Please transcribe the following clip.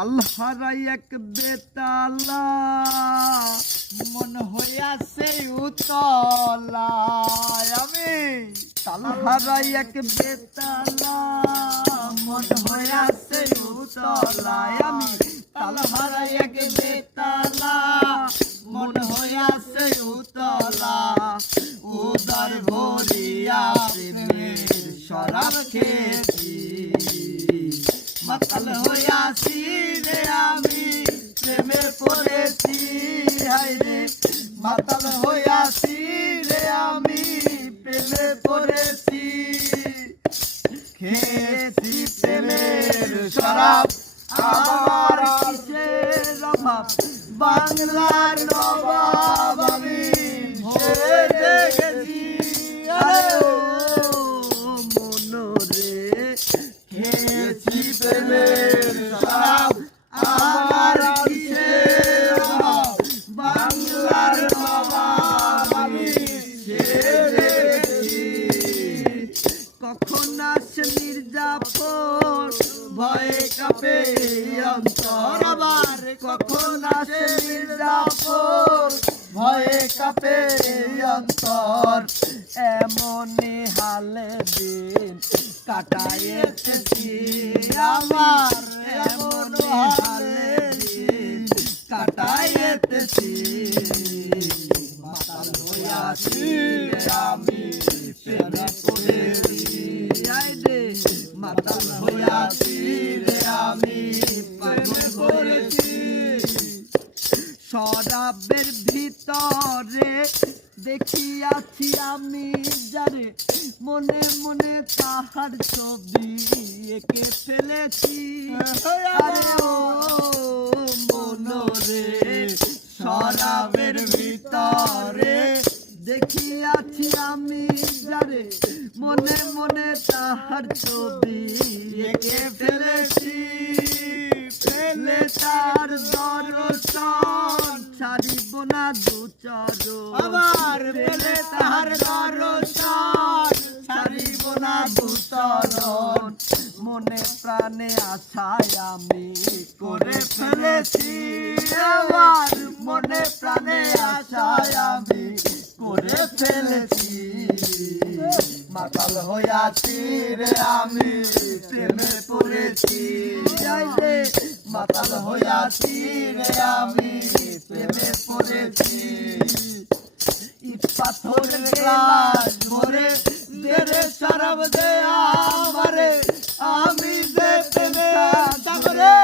আল্লাহর এক বেতালা মন হইয়াছে উতলা আমি আল্লাহর এক বেতালা মন হইয়াছে উতলা আমি আল্লাহর এক বেতালা মন হইয়াছে উতলা উদর ভরিয়া প্রেমের শরাব খেয়েছি মাতাল হইয়াছি রে আমি প্রেমে পড়েছি হায় রে মাতাল হইয়াছি রে আমি প্রেমে পড়েছি খেয়েছি প্রেমের শরাব আমার কিসের অভাব বাংলার নবাব আমি হয়ে দেখেছি মনোরে খেয়েছি প্রেমের শরাব আমার কিসের অভাব বাংলার নবাব আমি দেখেছি কখন আসে মির্জাফর ভয়ে কাঁপে অন্তর আবার কখন আসে মির্জাফর ভয়ে কাঁপে অন্তর এমনই হালে দিন কাটাইতেছি আমার এমন হালে দিন কাটাইতেছি মাতাল হইয়াছি আমি প্রেমে পড়েছি আইরে মাতাল হইয়াছি রে আমি প্রেমে পড়েছি শরাবের ভিতরে দেখিয়াছি আমি যারে মনে মনে তাহার ছবি এঁকে ফেলেছি আরে ও মনোরে শরাবের ভিতরে দেখিয়াছি আমি যারে মনে মনে তাহার ছবি এঁকে ফেলেছি ফেলে তার দর্শন ছাড়িব না দুচরণ আবার ফেলে তাহার দর্শন ছাড়িব না দুচরণ মনে প্রাণে আশায় আমি করে ফেলেছি আমার মনে প্রাণে আশায় আমি করে ফেলেছি মাতাল হইয়াছি রে আমি প্রেমে পড়েছি রে মাতাল হইয়াছি রে আমি প্রেমে পড়েছি ইট পাথরের গ্লাস ভরে দেরে শরাব দে আমারে আমি যে প্রেমে সাগরে